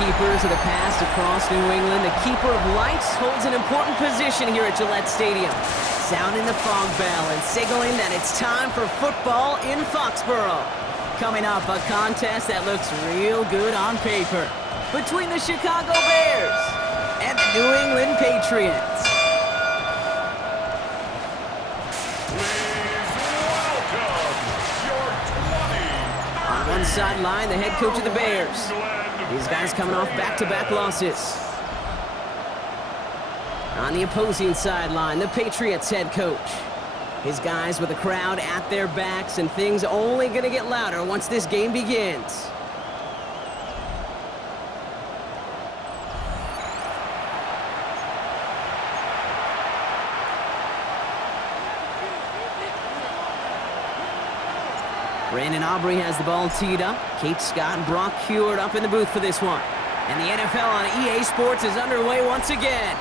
keepers of the past across New England, the keeper of lights holds an important position here at Gillette Stadium, sounding the fog bell and signaling that it's time for football in Foxborough. Coming up, a contest that looks real good on paper between the Chicago Bears and the New England Patriots. On one sideline, the head coach of the Bears. These guys coming off back-to-back losses. On the opposing sideline, the Patriots head coach. His guys with the crowd at their backs, and things only going to get louder once this game begins. Brandon Aubrey has the ball teed up. Kate Scott and Brock Heward up in the booth for this one. And the NFL on EA Sports is underway once again.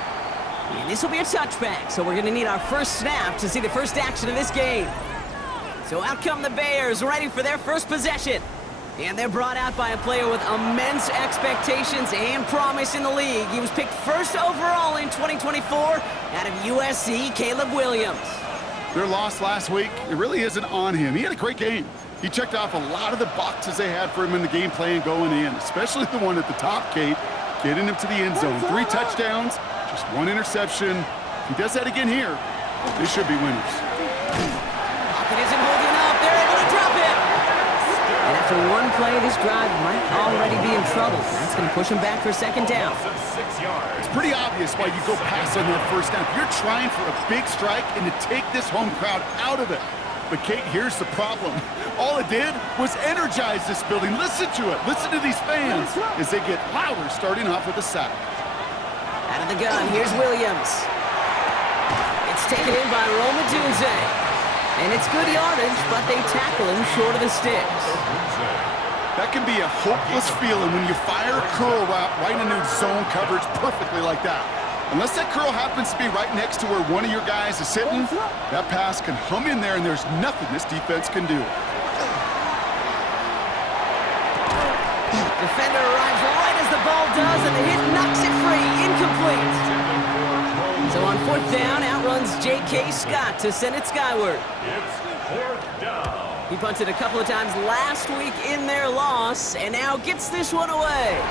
And this will be a touchback, so we're going to need our first snap to see the first action of this game. So out come the Bears, ready for their first possession. And they're brought out by a player with immense expectations and promise in the league. He was picked first overall in 2024 out of USC, Caleb Williams. Their loss last week, it really isn't on him. He had a great game. He checked off a lot of the boxes they had for him in the game plan going in, especially the one at the top, Kate, getting him to the end zone. 3 touchdowns. Just 1 interception. If he does that again here, they should be winners. Pocket isn't holding up. They're able to drop it. And after one play, this drive might already be in trouble. That's going to push him back for second down. It's pretty obvious why you go pass on that first down. If you're trying for a big strike and to take this home crowd out of it. But, Kate, here's the problem. All it did was energize this building. Listen to it. Listen to these fans as they get louder starting off with a sack. Out of the gun, here's Williams. It's taken in by Roma Dunze. And it's good yardage, but they tackle him short of the sticks. That can be a hopeless feeling when you fire a curl route right into zone coverage perfectly like that. Unless that curl happens to be right next to where one of your guys is sitting, that pass can hum in there and there's nothing this defense can do. Defender arrives right as the ball does, and the hit knocks it free. Incomplete. So on 4th down, outruns J.K. Scott to send it skyward. It's 4th down. He punted a couple of times last week in their loss, and now gets this one away.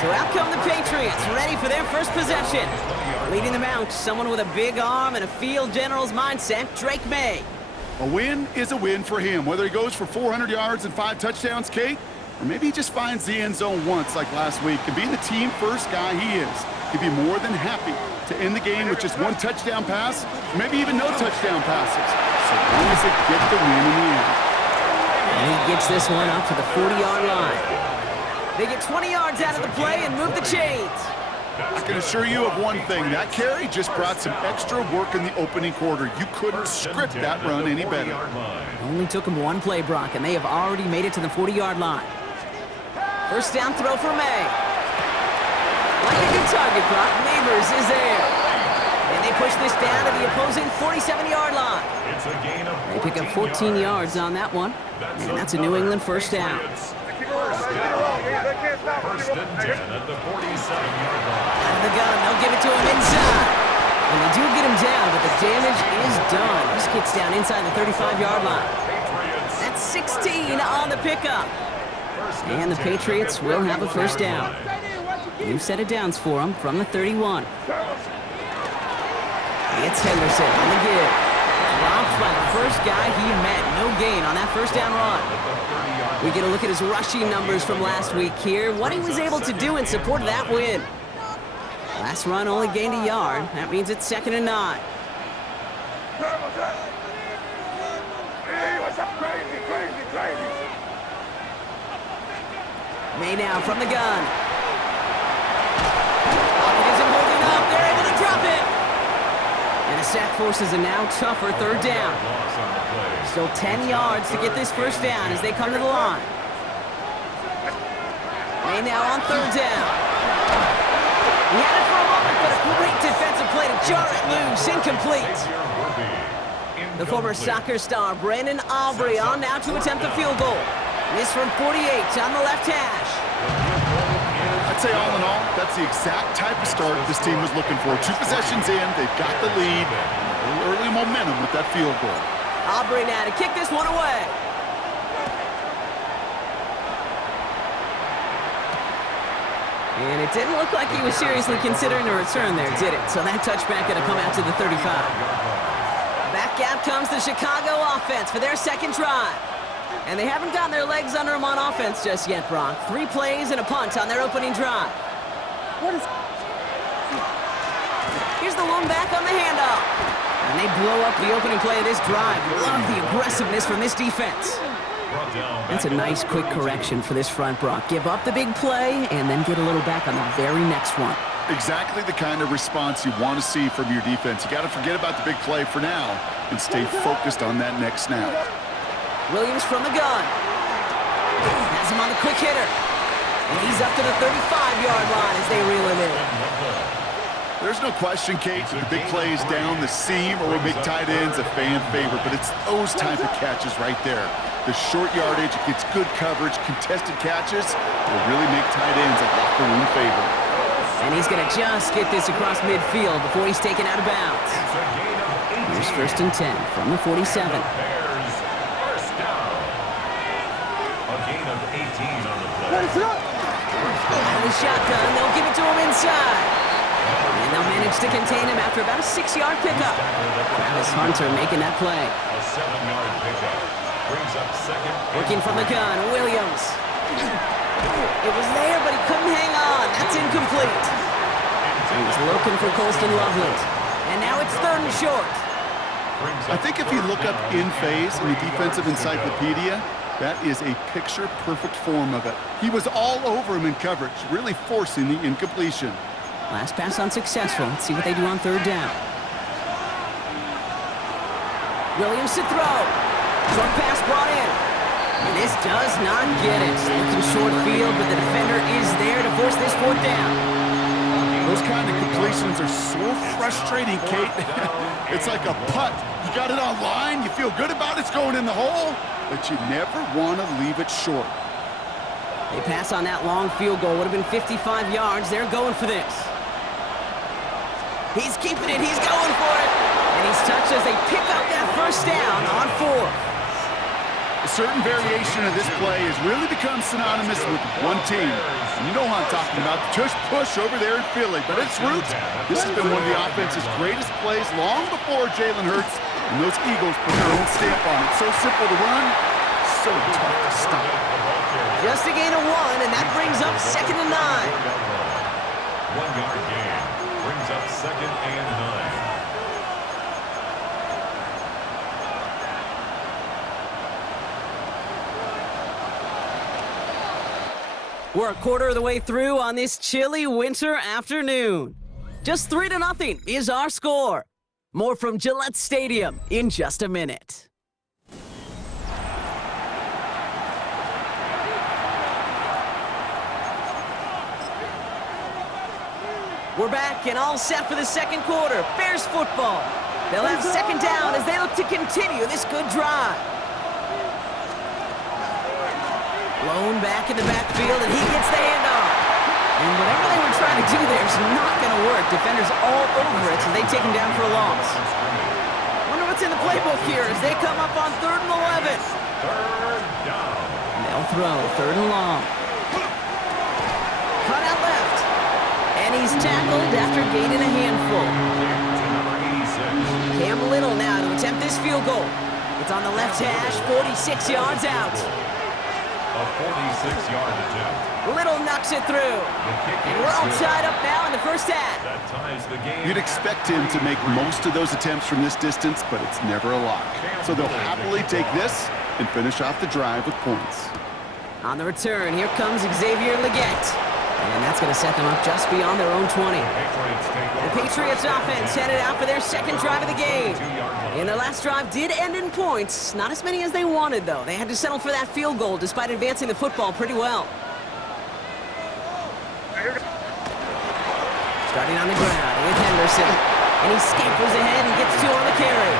So out come the Patriots, ready for their first possession. Leading them out, someone with a big arm and a field general's mindset, Drake May. A win is a win for him, whether he goes for 400 yards and 5 touchdowns, Kate, or maybe he just finds the end zone once like last week. And being the team first guy he is, he'd be more than happy to end the game with just 1 touchdown pass, maybe even no touchdown passes, so long as they get the win in the end. And he gets this one up to the 40-yard line. They get 20 yards out of the play and move the chains. I can assure you of one thing. That carry just brought some extra work in the opening quarter. You couldn't script that run any better. Only took them 1 play, Brock, and they have already made it to the 40-yard line. First down throw for May. Like a good target, Brock. Neighbors is there. And they push this down to the opposing 47-yard line. They pick up 14 yards on that one. And that's a New England first down. First and 10 at the 47-yard line. Out of the gun, they'll give it to him inside. And they do get him down, but the damage is done. This gets down inside the 35-yard line. That's 16 on the pickup. And the Patriots will have a first down. New set of downs for them from the 31. It's Henderson on the give. Dropped by the first guy he met. No gain on that first down run. We get a look at his rushing numbers from last week here. What he was able to do in support of that win. Last run only gained a yard. That means it's 2nd and 9. May now from the gun. Pocket isn't holding up. They're able to drop it. And the sack forces a now tougher 3rd down. Still 10 yards to get this first down as they come to the line. May now on 3rd down. He had it for a moment, but a great defensive play to jar it loose. Incomplete. The former soccer star Brandon Aubrey on now to attempt the field goal. This from 48 on the left hash. I'd say all in all, that's the exact type of start this team was looking for. 2 possessions in, they've got the lead. A little early momentum with that field goal. Aubrey now to kick this one away. And it didn't look like he was seriously considering a return there, did it? So that touchback going to come out to the 35. Back out comes the Chicago offense for their second drive. And they haven't gotten their legs under them on offense just yet, Brock. 3 plays and a punt on their opening drive. Here's the one back on the handoff. And they blow up the opening play of this drive. Love the aggressiveness from this defense. That's a nice quick correction for this front, Brock. Give up the big play and then get a little back on the very next one. Exactly the kind of response you want to see from your defense. You got to forget about the big play for now and stay focused on that next snap. Williams from the gun. Has him on the quick hitter. And he's up to the 35-yard line as they reel him in. There's no question, Kate, that the big plays down the seam or big tight ends a fan favorite, but it's those type of catches right there. The short yardage, it gets good coverage, contested catches will really make tight ends a locker room favorite. And he's going to just get this across midfield before he's taken out of bounds. Here's 1st and 10 from the 47. And the shotgun, they'll give it to him inside. And they'll manage to contain him after about a 6-yard pickup. Travis Hunter making that play. A 7-yard pickup. Brings up second. Working from the gun, Williams. It was there, but he couldn't hang on. That's incomplete. He was looking for Colston Loveland. And now it's 3rd and short. I think if you look up in phase in the defensive encyclopedia, that is a picture-perfect form of it. He was all over him in coverage, really forcing the incompletion. Last pass unsuccessful. Let's see what they do on 3rd down. Williams to throw. Short pass brought in. And this does not get it. Looking short field, but the defender is there to force this 4th down. Those kind of completions are so frustrating, Kate. It's like a putt. You got it on line, you feel good about it's going in the hole, but you never want to leave it short. They pass on that long field goal. Would have been 55 yards. They're going for this. He's keeping it. He's going for it. And he's touched as they pick up that 1st down on 4th. A certain variation of this play has really become synonymous with one team. And you know what I'm talking about, the tush push over there in Philly. But its roots, this has been one of the offense's greatest plays long before Jalen Hurts and those Eagles put their own stamp on it. So simple to run, so tough to stop. Just a gain of 1, and that brings up 2nd and 9. 1-yard gain. Brings up 2nd and 9. We're a quarter of the way through on this chilly winter afternoon. Just 3-0 is our score. More from Gillette Stadium in just a minute. We're back and all set for the 2nd quarter. Bears football. They'll have 2nd down as they look to continue this good drive. Blown back in the backfield, and he gets the handoff. And whatever they were trying to do there is not going to work. Defenders all over it, so they take him down for a loss. Wonder what's in the playbook here as they come up on 3rd and 11. 3rd down. And they'll throw 3rd and long. Cut out left. And he's tackled after gaining a handful. Cam Little now to attempt this field goal. It's on the left hash, 46 yards out. A 46-yard attempt. Little knocks it through. And we're all tied up now in the 1st half. That ties the game. You'd expect him to make most of those attempts from this distance, but it's never a lock. So they'll happily take this and finish off the drive with points. On the return, here comes Xavier Leggett. And that's going to set them up just beyond their own 20. The Patriots offense headed out for their 2nd drive of the game. And their last drive did end in points. Not as many as they wanted, though. They had to settle for that field goal despite advancing the football pretty well. Starting on the ground with Henderson. And he scampers ahead and gets 2 on the carry.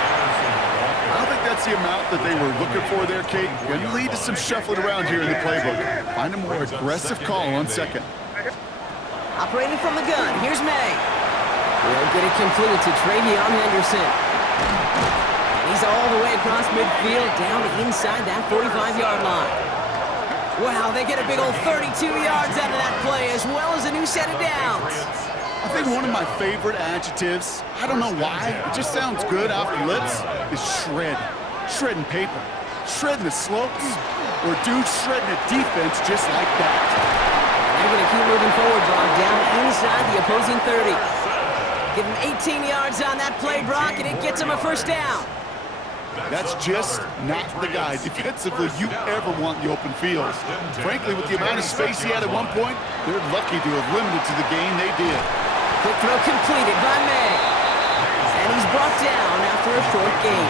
I don't think that's that's the amount that they were looking for there, Kate. Going to lead to some shuffling around here in the playbook. Find a more aggressive call on second. Operating from the gun, here's May. Will get it complete to Travion Henderson. And he's all the way across midfield, down inside that 45-yard line. Wow, they get a big old 32 yards out of that play, as well as a new set of downs. I think one of my favorite adjectives, I don't know why, it just sounds good off the lips, is shred. Shredding paper. Shredding the slopes. Or dude shredding a defense just like that. They're going to keep moving forward, Brock, down inside the opposing 30. Give him 18 yards on that play, Brock, and it gets him a first down. That's just not the guy defensively you ever want in the open field. Frankly, with the amount of space he had at one point, they're lucky to have limited to the gain they did. Quick throw completed by May. And he's brought down after a short gain.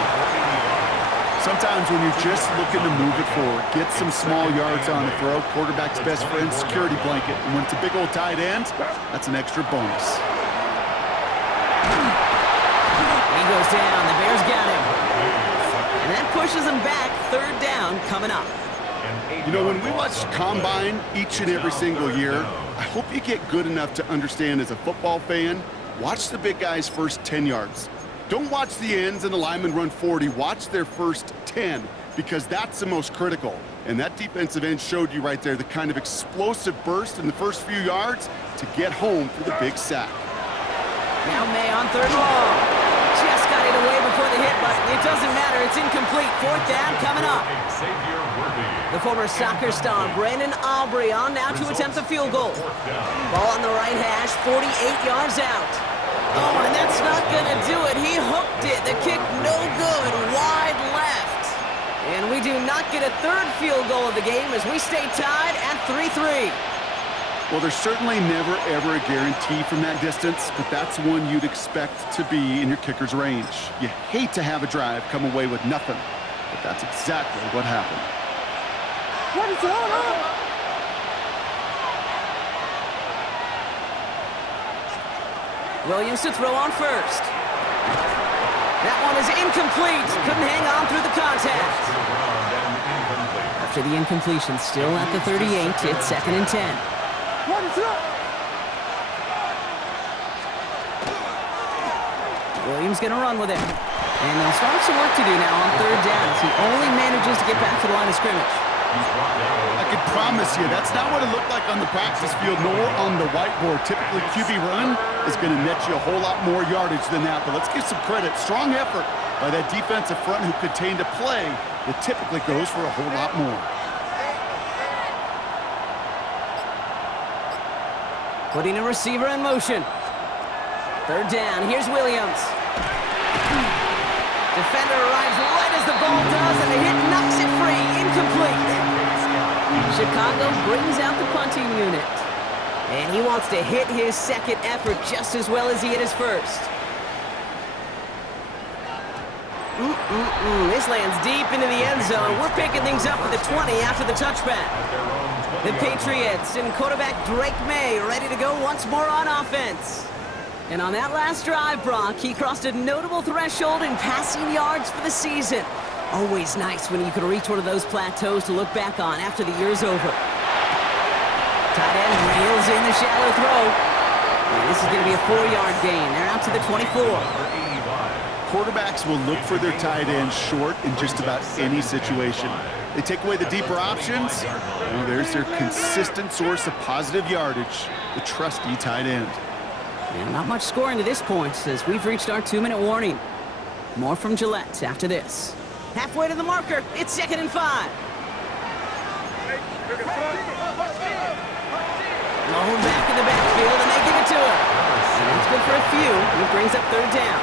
Sometimes when you're just looking to move it forward, get some small yards on the throw, quarterback's best friend, security blanket. And when it's a big old tight end, that's an extra bonus. He goes down. The Bears got him. And that pushes them back. Third down coming up. You know, when we watch Combine each and every single year, I hope you get good enough to understand as a football fan, watch the big guys' first 10 yards. Don't watch the ends and the linemen run 40. Watch their first 10, because that's the most critical. And that defensive end showed you right there the kind of explosive burst in the first few yards to get home for the big sack. Now May on third and long. Just got it away before the hit button. It doesn't matter. It's incomplete. Fourth down coming up. The former soccer star, Brandon Aubrey, on now to attempt the field goal. Ball on the right hash, 48 yards out. Oh, and that's not going to do it. He hooked it. The kick no good, wide left. And we do not get a third field goal of the game as we stay tied at 3-3. Well, there's certainly never, ever a guarantee from that distance, but that's one you'd expect to be in your kicker's range. You hate to have a drive come away with nothing, but that's exactly what happened. What is going on? Williams to throw on first. That one is incomplete. Couldn't hang on through the contact. After the incompletion, still at the 38, it's 2nd and 10. What is up? Williams going to run with it. And they'll start some work to do now on third down as he only manages to get back to the line of scrimmage. I can promise you, that's not what it looked like on the practice field nor on the whiteboard. Typically, QB run is going to net you a whole lot more yardage than that. But let's give some credit. Strong effort by that defensive front who contained a play that typically goes for a whole lot more. Putting a receiver in motion. Third down. Here's Williams. Defender arrives right as the ball does, and the hit knocks it free. Incomplete. Chicago brings out the punting unit. And he wants to hit his second effort just as well as he hit his first. This lands deep into the end zone. We're picking things up at the 20 after the touchback. The Patriots and quarterback Drake May ready to go once more on offense. And on that last drive, Brock, he crossed a notable threshold in passing yards for the season. Always nice when you can reach one of those plateaus to look back on after the year's over. Tight end reels in the shallow throw. And this is going to be a 4-yard gain. They're out to the 24. Quarterbacks will look for their tight end short in just about any situation. They take away the deeper options. Well, there's their consistent source of positive yardage, the trusty tight end. And not much scoring to this point as we've reached our 2-minute warning. More from Gillette after this. Halfway to the marker, it's 2nd and 5. Lone back in the backfield, and they give it to him. That's good for a few, and it brings up third down.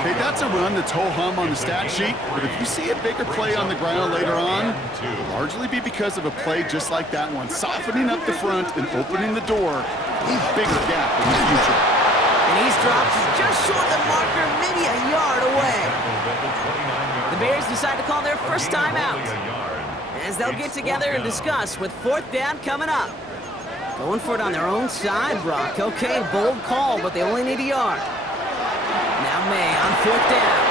Okay, that's a run that's ho-hum on the stat sheet, but if you see a bigger play on the ground later on, it'll largely be because of a play just like that one, softening up the front and opening the door, a bigger gap in the future. And he's dropped just short of the marker, maybe a yard away. The Bears decide to call their first time out, as they'll get together and discuss with fourth down coming up. Going for it on their own side, Brock. Okay, bold call, but they only need a yard. Now May on fourth down.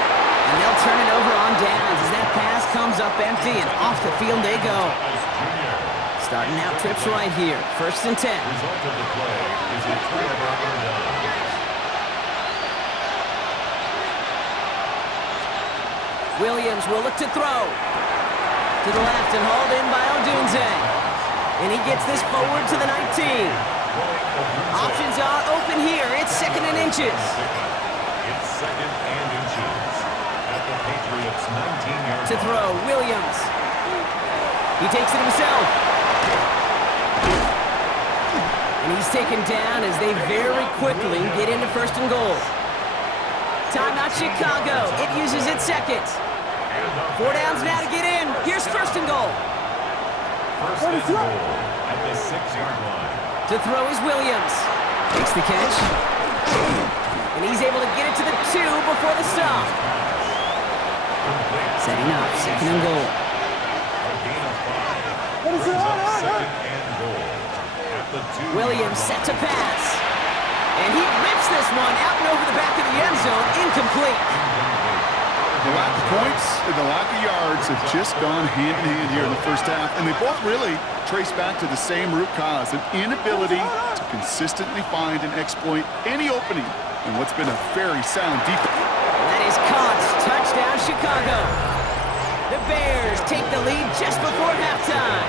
And they'll turn it over on downs as that pass comes up empty, and off the field they go. Starting out trips right here. 1st and 10. Result of the play is a turnover on downs. Williams will look to throw. To the left and hauled in by Odunze. And he gets this forward to the 19. Options are open here. It's 2nd and inches. It's 2nd and inches at the Patriots' 19-yard line. To throw, Williams. He takes it himself. And he's taken down as they very quickly get into 1st and goal. Timeout Chicago. It uses its 2nd. 4 downs now to get in. Here's 1st and goal. 1st and goal at the 6-yard line. To throw is Williams. Makes the catch. And he's able to get it to the 2 before the stop. Setting up, 2nd and goal. A gain of 5. Brings up 2nd and goal at the 2. Williams set to pass. And he rips this one out and over the back of the end zone. Incomplete. The lack of points and the lack of yards have just gone hand in hand here in the 1st half, and they both really trace back to the same root cause, an inability to consistently find and exploit any opening in what's been a very sound defense. That is caught. Touchdown, Chicago. The Bears take the lead just before halftime.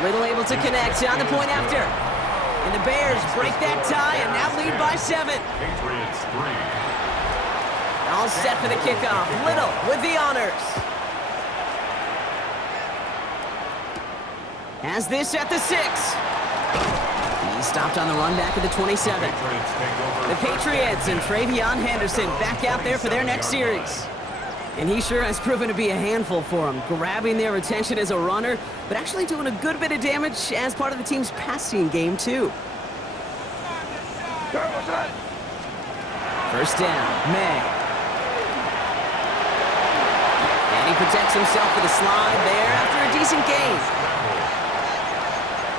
Little able to connect on the point after. And the Bears break that tie and now lead by 7. Patriots 3. All set for the kickoff. Little with the honors. Has this at the 6. He stopped on the run back at the 27. The Patriots and Travion Henderson back out there for their next series. And he sure has proven to be a handful for them, grabbing their attention as a runner, but actually doing a good bit of damage as part of the team's passing game, too. 1st down, May. And he protects himself with a slide there after a decent gain.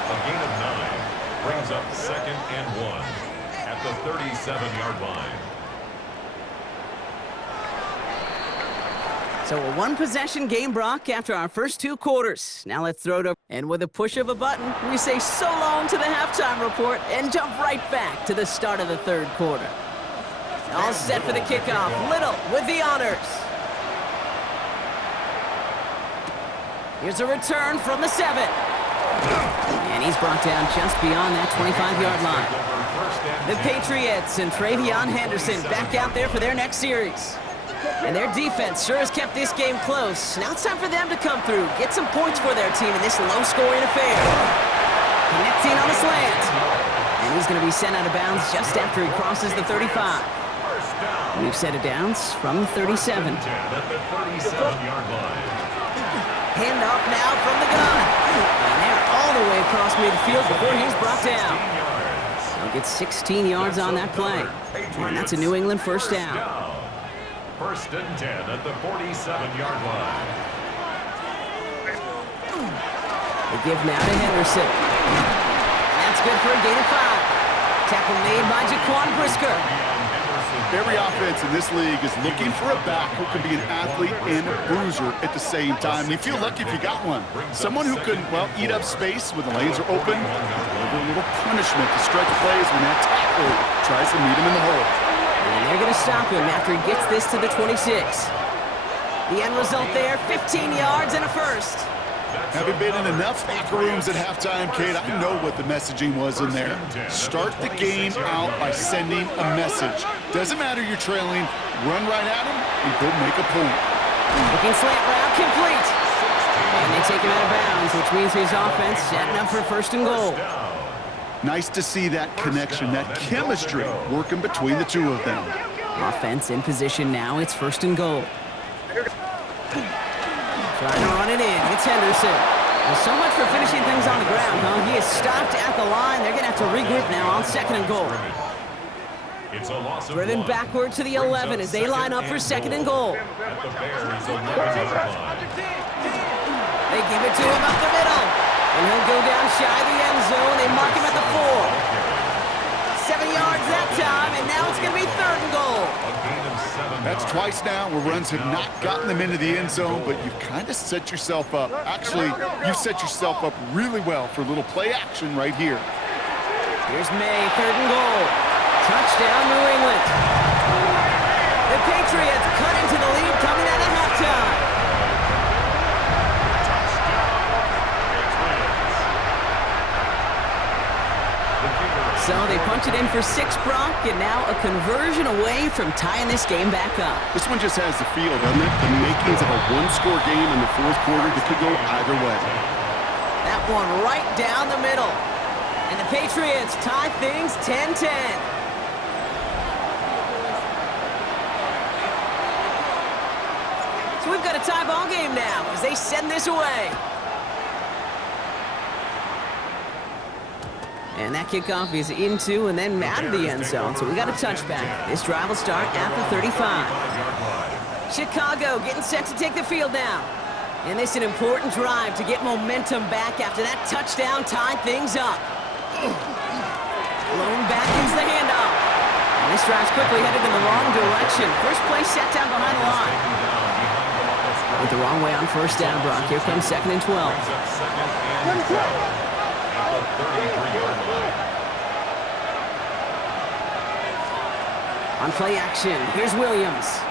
A gain of 9 brings up 2nd and 1 at the 37-yard line. So a 1-possession game, Brock, after our first 2 quarters. Now let's throw it over. And with a push of a button, we say so long to the halftime report and jump right back to the start of the 3rd quarter. All set for the kickoff. Little with the honors. Here's a return from the 7. And he's brought down just beyond that 25-yard line. The Patriots and Travion Henderson back out there for their next series. And their defense sure has kept this game close. Now it's time for them to come through, get some points for their team in this low-scoring affair. Connecting on the slant. And he's going to be sent out of bounds just after he crosses the 35. We've set it downs from the 37. Handoff now from the gun. And they're all the way across midfield before he's brought down. They'll get 16 yards on that play. And that's a New England 1st down. 1st and 10 at the 47-yard line. The give now to Henderson. That's good for a gain of 5. Tackle made by Jaquan Brisker. Every offense in this league is looking for a back who can be an athlete and a bruiser at the same time. And you feel lucky if you got one. Someone who can, well, eat up space when the lanes are open, deliver a little punishment to stretch plays when that tackle tries to meet him in the hole. And they're going to stop him after he gets this to the 26. The end result there, 15 yards and a 1st. Having been in enough locker rooms at halftime, Kate, I know what the messaging was in there. Start the game out by sending a message. Doesn't matter you're trailing, run right at him and go make a point. Looking slant route complete. And they take him out of bounds, which means his offense setting up for 1st and goal. Nice to see that connection, that chemistry working between the 2 of them. Offense in position now. It's 1st and goal. Trying to run it in. It's Henderson. Well, so much for finishing things on the ground, huh? He is stopped at the line. They're going to have to regroup now on 2nd and goal. It's a loss of Driven 1. backward to the 11 as they line up for 2nd and goal. At the Bears' 11-yard line. They give it to him up the middle. And he'll go down shy of the end zone. They mark him at the 4. 7 yards, that's halftime, and now it's going to be 3rd and goal. That's twice now where runs have not gotten them into the end zone, but you've kind of set yourself up. Actually, you've set yourself up really well for a little play action right here. Here's May, 3rd and goal. Touchdown, New England. The Patriots cut into the lead coming out of halftime. So they punch it in for 6, Brock, and now a conversion away from tying this game back up. This one just has the feel, doesn't it? The makings of a one-score game in the 4th quarter that could go either way. That one right down the middle. And the Patriots tie things 10-10. So we've got a tie ball game now as they send this away. And that kickoff is into and then out of the end zone, so we got a touchback. This drive will start at the 35. Chicago getting set to take the field now. And this is an important drive to get momentum back after that touchdown tied things up. Blown back into the handoff. And this drive's quickly headed in the wrong direction. First play set down behind the line. Went the wrong way on 1st down, Brock. Here comes 2nd and 12. On play action, here's Williams.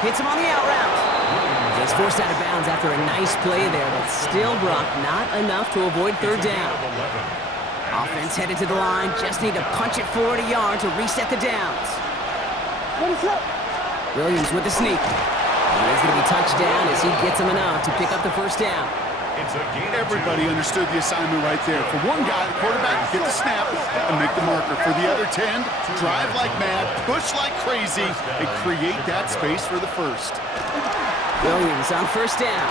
Hits him on the out route. He's forced out of bounds after a nice play there, but still, Brock, not enough to avoid 3rd down. Offense headed to the line, just need to punch it forward a yard to reset the downs. Williams with the sneak. And he's going to be touched down as he gets him enough to pick up the 1st down. Everybody understood the assignment right there. For one guy, the quarterback, get the snap and make the marker. For the other 10, drive like mad, push like crazy, and create that space for the 1st. Williams on 1st down.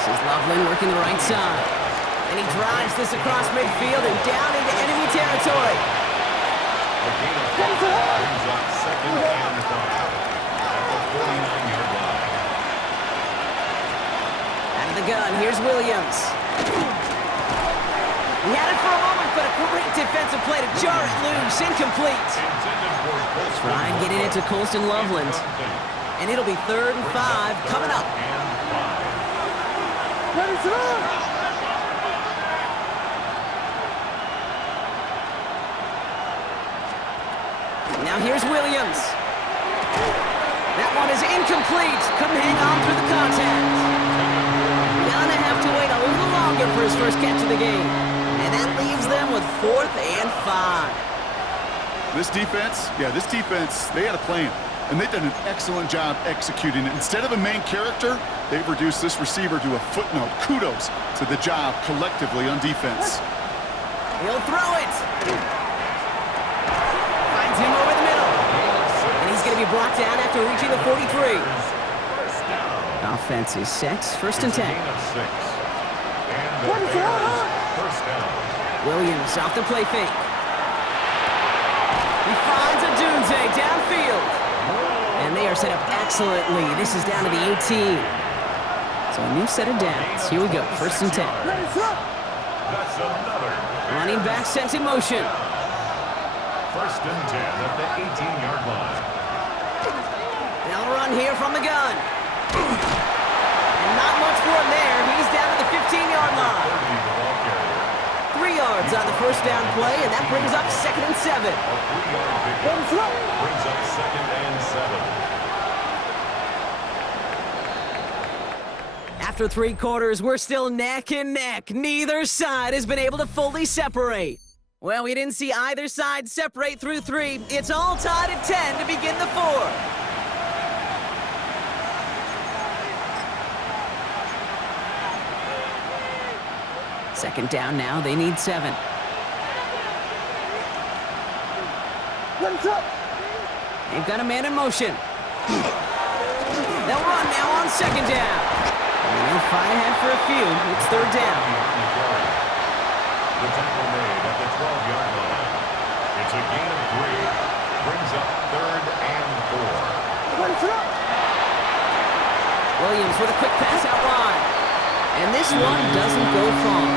This is Loveland working the right side. And he drives this across midfield and down into enemy territory. Brings up 2nd and 5 at the 49-yard line. Out of the gun, here's Williams. He had it for a moment, but a great defensive play to jar it loose. Incomplete. Try and get it into Colston Loveland. And it'll be 3rd and 5 coming up. Now here's Williams. That one is incomplete. Couldn't hang on through the contact. Gonna have to wait a little longer for his first catch of the game. And that leaves them with 4th and 5. This defense, they had a plan. And they've done an excellent job executing it. Instead of a main character, they've reduced this receiver to a footnote. Kudos to the job collectively on defense. He'll throw it. Finds him over the middle. And he's going to be brought down after reaching the 43. Offense is set. 1st and 10. Williams off the play fake. He finds a Dunze downfield. And they are set up excellently. This is down to the 18. So a new set of downs. Here we go. 1st and 10. Running back sent in motion. 1st and 10 at the 18-yard line. They'll run here from the gun. And not much for him there. He's down to the 15-yard line. 3 yards on the 1st down play, and that brings up 2nd and 7. A 3-yard pickup brings up 2nd and 7. After 3 quarters, we're still neck and neck. Neither side has been able to fully separate. Well, we didn't see either side separate through 3. It's all tied at 10 to begin the 4th. Second down now, they need 7. They've got a man in motion. They'll run now on 2nd down. And they'll fight ahead for a few. It's 3rd down. The tackle made at the 12-yard line. It's a gain of 3. Brings up 3rd and 4. Williams with a quick pass out wide. And this one doesn't go far.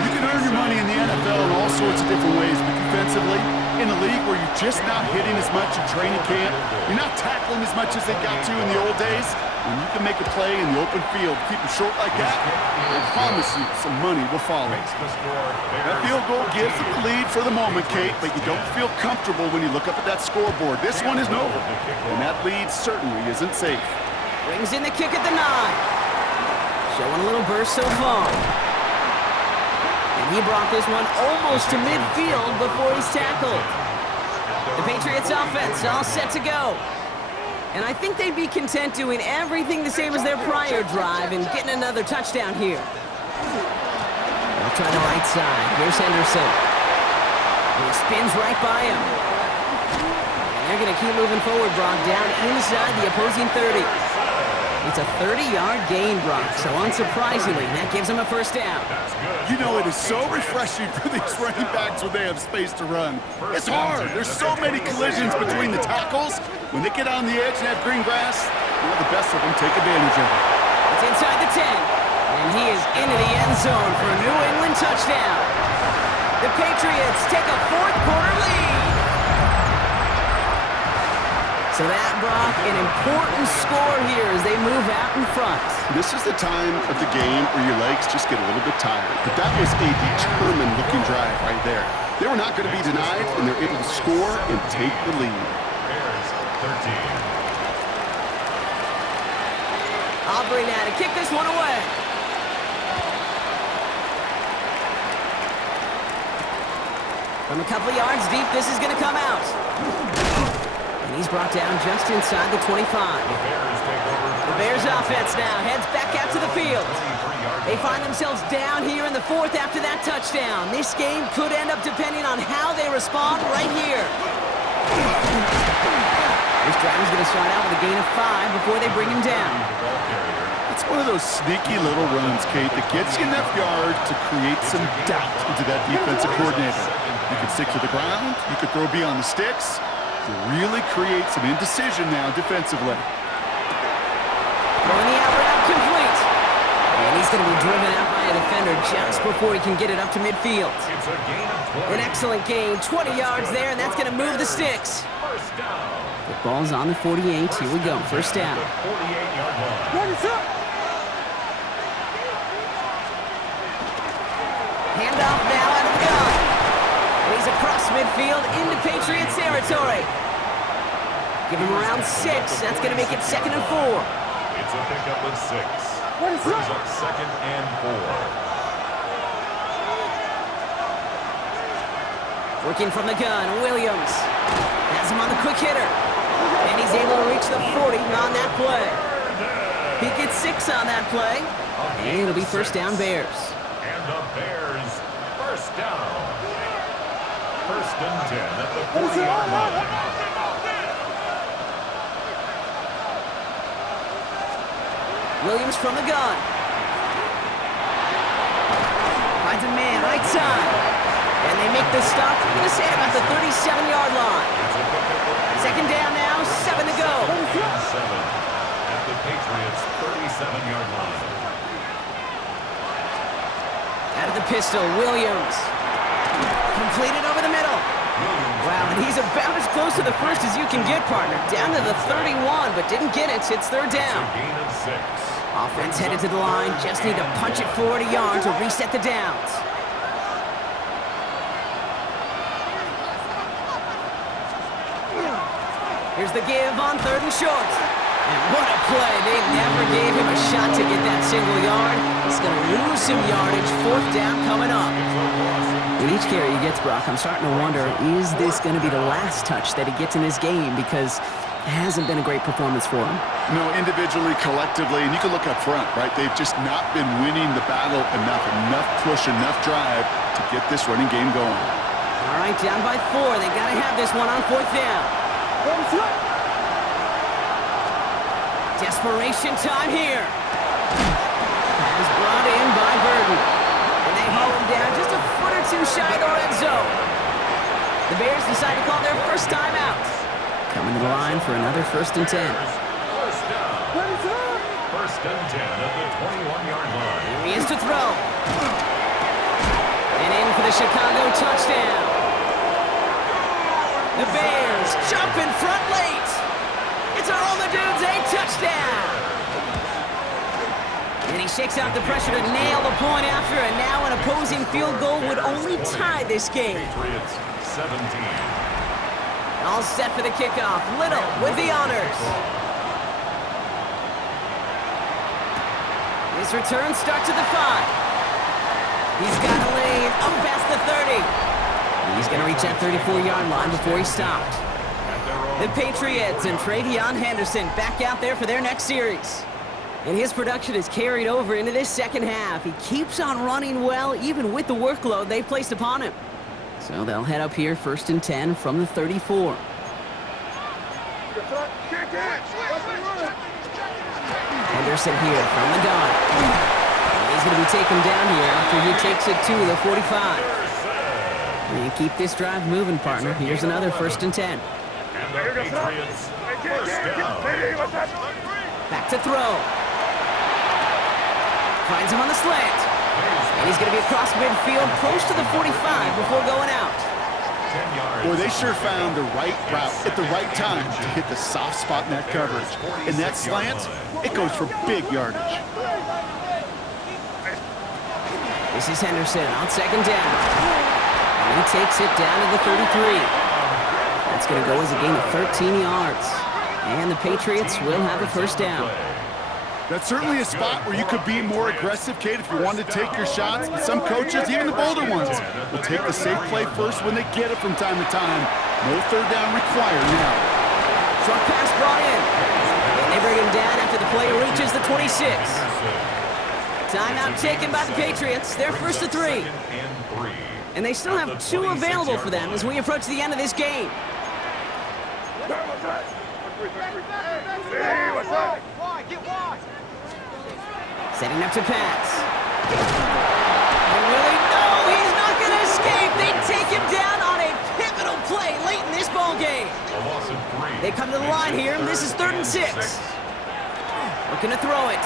You can earn your money in the NFL in all sorts of different ways, but defensively, in a league where you're just not hitting as much in training camp, you're not tackling as much as they got to in the old days, when you can make a play in the open field, keep it short like that, I promise you some money will follow. That field goal gives them the lead for the moment, Kate, but you don't feel comfortable when you look up at that scoreboard. This one isn't over, and that lead certainly isn't safe. Brings in the kick at the 9. Showing a little burst so far. And he brought this one almost to midfield before he's tackled. The Patriots offense all set to go. And I think they'd be content doing everything the same as their prior drive and getting another touchdown here. They'll try the right side. Here's Henderson. He spins right by him. And they're going to keep moving forward, Brock, down inside the opposing 30. It's a 30-yard gain, Brock, so unsurprisingly, that gives them a first down. You know, it is so refreshing for these running backs when they have space to run. It's hard. There's so many collisions between the tackles. When they get on the edge and have green grass, the best of them take advantage of it. It's inside the 10, and he is into the end zone for a New England touchdown. The Patriots take a fourth-quarter lead. So that, Brock, an important score here as they move out in front. This is the time of the game where your legs just get a little bit tired. But that was a determined-looking drive right there. They were not going to be denied, and they're able to score and take the lead. Bears 13. Aubrey now to kick this one away. From a couple yards deep, this is going to come out. And he's brought down just inside the 25. The Bears offense now heads back out to the field. They find themselves down here in the fourth after that touchdown. This game could end up depending on how they respond right here. This drive is going to start out with a gain of 5 before they bring him down. It's one of those sneaky little runs, Kate, that gets you enough yards to create some doubt into that defensive coordinator. You can stick to the ground. You could throw beyond the sticks. To really create some indecision now defensively. Throwing the out route complete. And he's going to be driven out by a defender just before he can get it up to midfield. It's a gain of 20. An excellent gain, 20 yards there, and that's going to move the sticks. First down. The ball's on the 48. Here we go, first down. 48-yard line. What is up? Handoff now out of the gun. And he's across midfield into Patriots territory. Give him around 6. That's going to make it 2nd and 4. It's a pickup of 6. Brings up 2nd and 4. Working from the gun, Williams. Has him on the quick hitter. And he's able to reach the 40 on that play. He gets 6 on that play. And it'll be first down Bears. And the Bears first down. First and 10 at the 40-yard line. Williams from the gun. Finds a man right side. And they make the stop. I'm going to say about the 37-yard line. Second down now, 7 to go. 7 at the Patriots 37-yard line. Out of the pistol, Williams. Completed over the middle. Wow, and he's about as close to the first as you can get, partner. Down to the 31, but didn't get it. It's third down. Gain of 6. Offense headed to the line. Just need to punch it 40 yards to reset the downs. Here's the give on 3rd and short. And what a play. They never gave him a shot to get that single yard. He's going to lose some yardage. 4th down coming up. With each carry he gets, Brock, I'm starting to wonder, is this going to be the last touch that he gets in this game? Because it hasn't been a great performance for him. No, individually, collectively, and you can look up front, right? They've just not been winning the battle enough push, enough drive to get this running game going. All right, down by 4. They got to have this one on 4th down. Desperation time here. That is brought in by Burton. And they haul him down just a foot or 2 shy of the red zone. The Bears decide to call their first time out. Coming to the line for another 1st and 10. First down. First and 10 at the 21-yard line. Here he is to throw. And in for the Chicago touchdown. The Bears jump in front late. It's our All the Dudes a touchdown. And he shakes out the pressure to nail the point after, and now an opposing field goal would only tie this game. Patriots 17. All set for the kickoff. Little with the honors. His return starts at the 5. He's got a lane up past the 30. He's going to reach that 34-yard line before he stopped. The Patriots and Travion Henderson back out there for their next series. And his production is carried over into this second half. He keeps on running well, even with the workload they placed upon him. So they'll head up here 1st and 10 from the 34. Henderson here from the gun. And he's going to be taken down here after he takes it to the 45. And keep this drive moving, partner. Here's another 1st and 10. And the Patriots first down. Back to throw. Finds him on the slant. And he's going to be across midfield, close to the 45 before going out. 10 yards. Boy, they sure found the right route at the right time to hit the soft spot in that coverage. And that slant, it goes for big yardage. This is Henderson on 2nd down. And he takes it down to the 33. That's going to go as a gain of 13 yards. And the Patriots will have a 1st down. That's certainly a spot where you could be more aggressive, Kate, if you wanted to take your shots. But some coaches, even the bolder ones, will take the safe play first when they get it from time to time. No 3rd down required now. Short pass brought in. And they bring him down after the play reaches the 26. Timeout taken by the Patriots. They're 1st to 3. And they still have 2 available for them as we approach the end of this game. Setting up to pass. And really, no, he's not going to escape. They take him down on a pivotal play late in this ball game. They come to the line here, and this is 3rd and 6. Looking to throw it.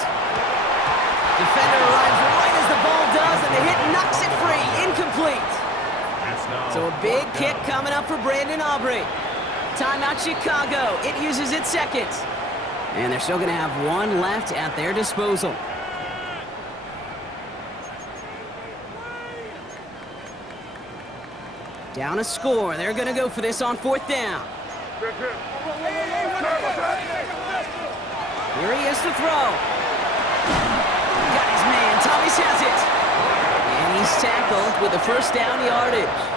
Defender arrives right as the ball does, and the hit knocks it free. Incomplete. So a big kick coming up for Brandon Aubrey. Timeout Chicago. It uses its 2nd. And they're still going to have 1 left at their disposal. Down a score. They're going to go for this on 4th down. Here he is to throw. Got his man. Thomas has it. And he's tackled with the 1st down yardage.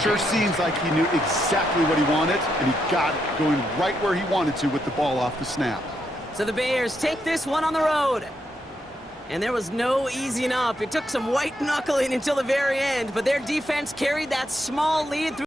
Sure seems like he knew exactly what he wanted, and he got it going right where he wanted to with the ball off the snap. So the Bears take this one on the road. And there was no easing up. It took some white knuckling until the very end, but their defense carried that small lead through.